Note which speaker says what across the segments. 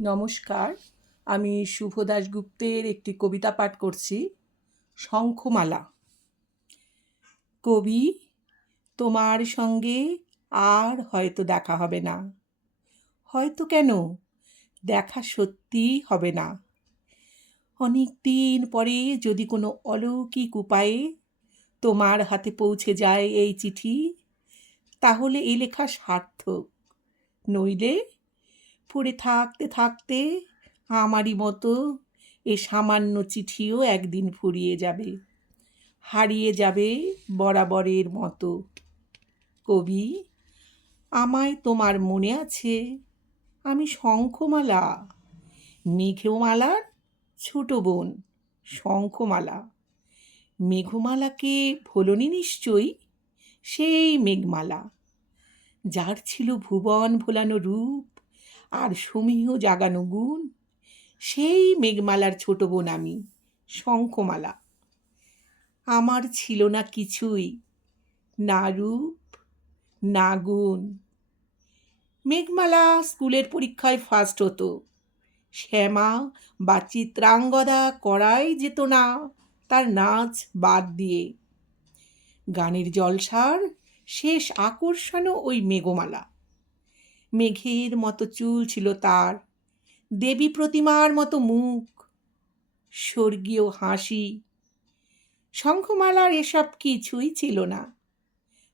Speaker 1: নমস্কার, আমি শুভ দাশগুপ্তের একটি কবিতা পাঠ করছি, শঙ্খমালা। কবি, তোমার সঙ্গে আর হয়তো দেখা হবে না। হয়তো কেন? দেখা সত্যিই হবে না। অনেক দিন পরে যদি কোনো অলৌকিক উপায়ে তোমার হাতে পৌঁছে যায় এই চিঠি, তাহলে এই লেখা সার্থক, নইলে পড়ে থাকতে থাকতে আমারই মতো এ সামান্য চিঠিও একদিন ফুরিয়ে যাবে, হারিয়ে যাবে বরাবরের মতো। কবি, আমায় তোমার মনে আছে, আমি শঙ্খমালা, মেঘমালার ছোট বোন শঙ্খমালা। মেঘমালাকে ভোলনি নিশ্চয়ই, সেই মেঘমালা, যার ছিল ভুবন ভোলানো রূপ। আর সমীহ জাগানো গুণ। সেই মেঘমালার ছোট বোন আমি, শঙ্খমালা। আমার ছিল না কিছুই, না রূপ, না গুণ। মেঘমালা স্কুলের পরীক্ষায় ফার্স্ট হতো। শ্যামা বা চিত্রাঙ্গদা করাই যেত না, তার নাচ বাদ দিয়ে। গানের জলসার শেষ আকর্ষণও ওই মেঘমালা। মেঘের মতো চুল ছিল তার। দেবী প্রতিমার মতো মুখ, স্বর্গীয় হাসি। শঙ্খমালার এসব কিছুই ছিল না।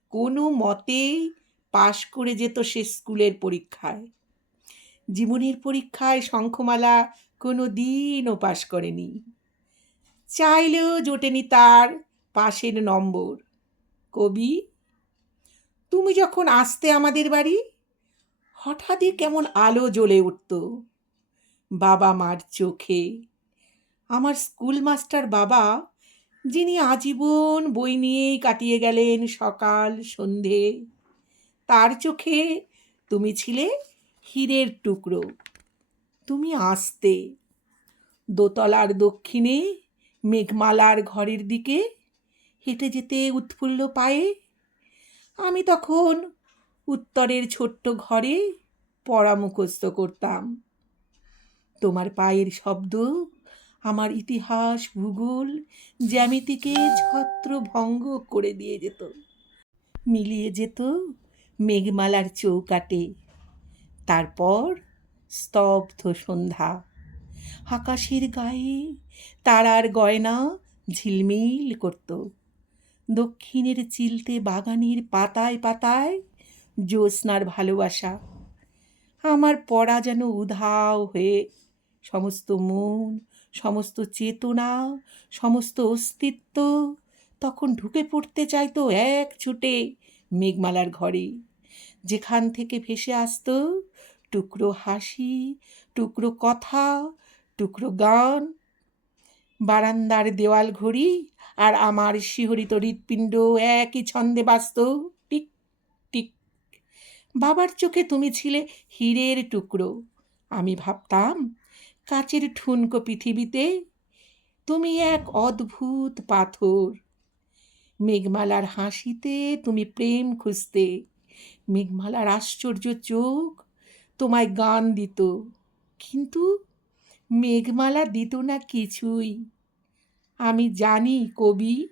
Speaker 1: কোনো মতেই পাশ করে যেত সে স্কুলের পরীক্ষায়। জীবনের পরীক্ষায় শঙ্খমালা কোনো দিনও পাশ করেনি। চাইলেও জোটেনি তার পাশের নম্বর। কবি, তুমি যখন আসতে আমাদের বাড়ি হঠাৎই কেমন আলো জ্বলে উঠত। বাবা মার চোখে। আমার স্কুল মাস্টার বাবা, যিনি আজীবন বই নিয়েই কাটিয়ে গেলেন সকাল, সন্ধে, তার চোখে তুমি ছিলে হীরের টুকরো। তুমি আসতে, দোতলার দক্ষিণে, মেঘমালার ঘরের দিকে, হেঁটে যেতে উৎফুল্ল পায়ে। আমি তখন উত্তরের ছোট্ট ঘরে পড়া মুখস্থ করতাম। তোমার পায়ের শব্দ, আমার ইতিহাস ভূগোল, জ্যামিতিকে ছত্রভঙ্গ করে দিয়ে যেত। মিলিয়ে যেত মেঘমালার চৌকাটে। তারপর স্তব্ধ সন্ধ্যা। আকাশের গায়ে তারার গয়না ঝিলমিল করত। দক্ষিণের চিলতে বাগানের পাতায় পাতায় জ্যোৎস্নার ভালোবাসা। আমার পড়া যেন উধাও হয়ে, সমস্ত মন, সমস্ত চেতনা, সমস্ত অস্তিত্ব তখন ঢুকে পড়তে চাইতো এক ছুটে মেঘমালার ঘরে। যেখান থেকে ভেসে আসতো টুকরো হাসি, টুকরো কথা, টুকরো গান। বারান্দার দেওয়াল ঘড়ি আর আমার শিহরিত হৃৎপিণ্ড একই ছন্দে বাঁচত বাবার চোখে তুমি ছিলে হীরের টুকরো। আমি ভাবতাম, কাচের ঠুনকো পৃথিবীতে তুমি এক অদ্ভুত পাথর। মেঘমালার হাসিতে তুমি প্রেম খুঁজতে, মেঘমালার আশ্চর্য চোখ তোমায় গান দিত। কিন্তু মেঘমালা দিত না কিছুই। আমি জানি কবি,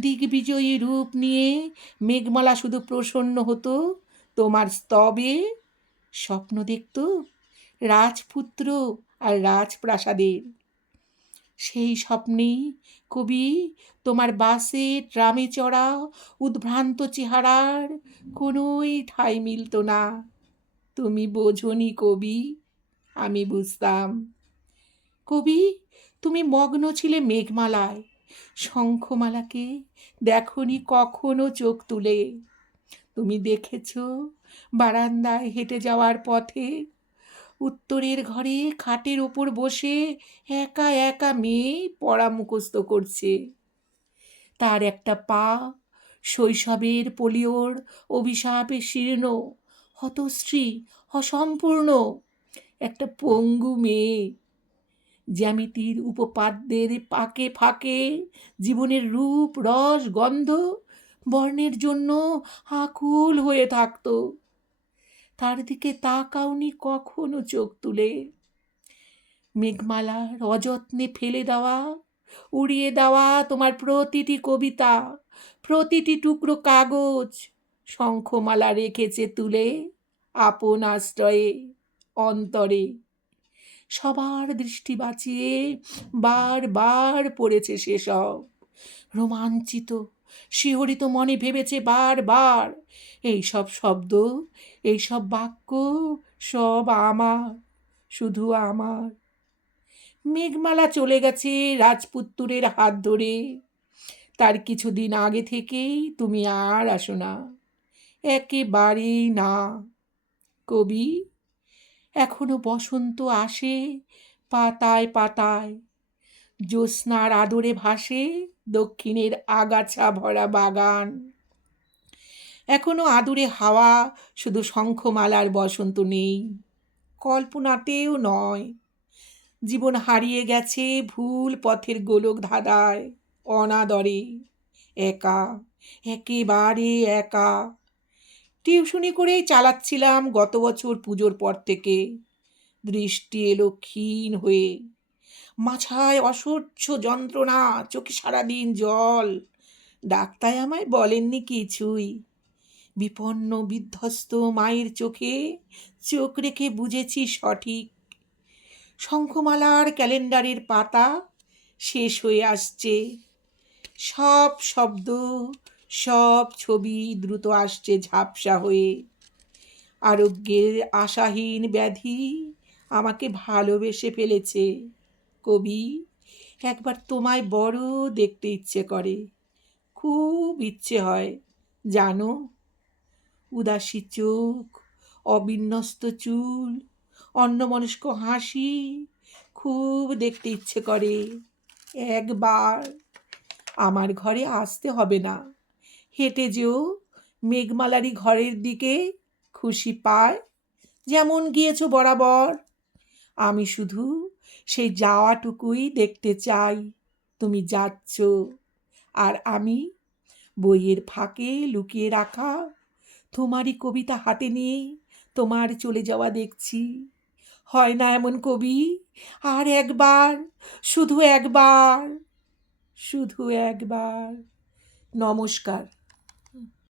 Speaker 1: দিগ্বিজয়ী রূপ নিয়ে মেঘমালা শুধু প্রসন্ন হতো তোমার স্তবে স্বপ্ন দেখত রাজপুত্র আর রাজপ্রাসাদের। সেই স্বপ্নে কবি তোমার বাসে ট্রামে চড়া উদ্ভ্রান্ত চেহারার কোনোই ঠাঁই মিলত না। তুমি বোঝনি কবি, আমি বুঝতাম। কবি, তুমি মগ্ন ছিলে মেঘমালায়। শঙ্খমালাকে দেখনি কখনো চোখ তুলে। তুমি দেখেছ বারান্দায় হেঁটে যাওয়ার পথে উত্তরের ঘরে খাটের ওপর বসে একা একা মেয়ে পড়া মুখস্থ করছে। তার একটা পা শৈশবের পোলিওর অভিশাপে শীর্ণ, হতশ্রী, অসম্পূর্ণ, একটা পঙ্গু মেয়ে, জ্যামিতির উপপাদ্যের পাকে ফাঁকে জীবনের রূপ, রস, গন্ধ বর্ণের জন্য আকুল হয়ে থাকতো। তার দিকে তাকাওনি কখনো চোখ তুলে। মেঘমালার অযত্নে ফেলে দেওয়া, উড়িয়ে দেওয়া তোমার প্রতিটি কবিতা, প্রতিটি টুকরো কাগজ শঙ্খমালা রেখেছে তুলে আপন আশ্রয়ে, অন্তরে। সবার দৃষ্টি বাঁচিয়ে বারবার পড়েছে সেসব। রোমাঞ্চিত শিহরিত মনে ভেবেছে বারবার, এইসব শব্দ, এইসব বাক্য সব আমার, শুধু আমার। মেঘমালা চলে গেছে রাজপুত্তুরের হাত ধরে। তার কিছুদিন আগে থেকেই তুমি আর আসো না একেবারেই না। কবি, এখনও বসন্ত আসে পাতায় পাতায়, জ্যোৎস্নার আদরে ভাসে দক্ষিণের আগাছা ভরা বাগান। এখনও আদুরে হাওয়া, শুধু শঙ্খমালার বসন্ত নেই। কল্পনাতেও নয়, জীবন হারিয়ে গেছে ভুল পথের গোলক ধাঁধায় অনাদরে, একা, একেবারে একা। টিউশনি করেই চালাচ্ছিলাম গত বছর পুজোর পর থেকে। দৃষ্টি এলো ক্ষীণ হয়ে। মাথায় অসহ্য যন্ত্রণা, চোখে সারাদিন জল। ডাক্তার আমায় বলেননি কিছুই। বিপন্ন, বিধ্বস্ত মায়ের চোখে চোখ রেখে বুঝেছি সঠিক। শঙ্খমালার ক্যালেন্ডারের পাতা শেষ হয়ে আসছে। সব শব্দ, সব ছবি দ্রুত আসছে ঝাপসা হয়ে। আরোগ্যের আশাহীন ব্যাধি আমাকে ভালোবেসে ফেলেছে। কবি। একবার তোমায় বড় দেখতে ইচ্ছে করে। খুব ইচ্ছে হয়, জানো? উদাসী চোখ, অবিন্যস্ত চুল, অন্যমনস্ক হাসি খুব দেখতে ইচ্ছে করে। একবার আমার ঘরে আসতে হবে না। হেঁটে যেও, মেঘমালারি ঘরের দিকে খুশি পায়। যেমন গিয়েছো বরাবর। আমি শুধু সেই যাওয়াটুকুই দেখতে চাই। তুমি যাচ্ছ আর আমি বইয়ের ফাঁকে লুকিয়ে রাখা, তোমারই কবিতা হাতে নিয়ে তোমার চলে যাওয়া দেখছি। হয় না এমন কবি? আর একবার, শুধু একবার শুধু একবার। নমস্কার।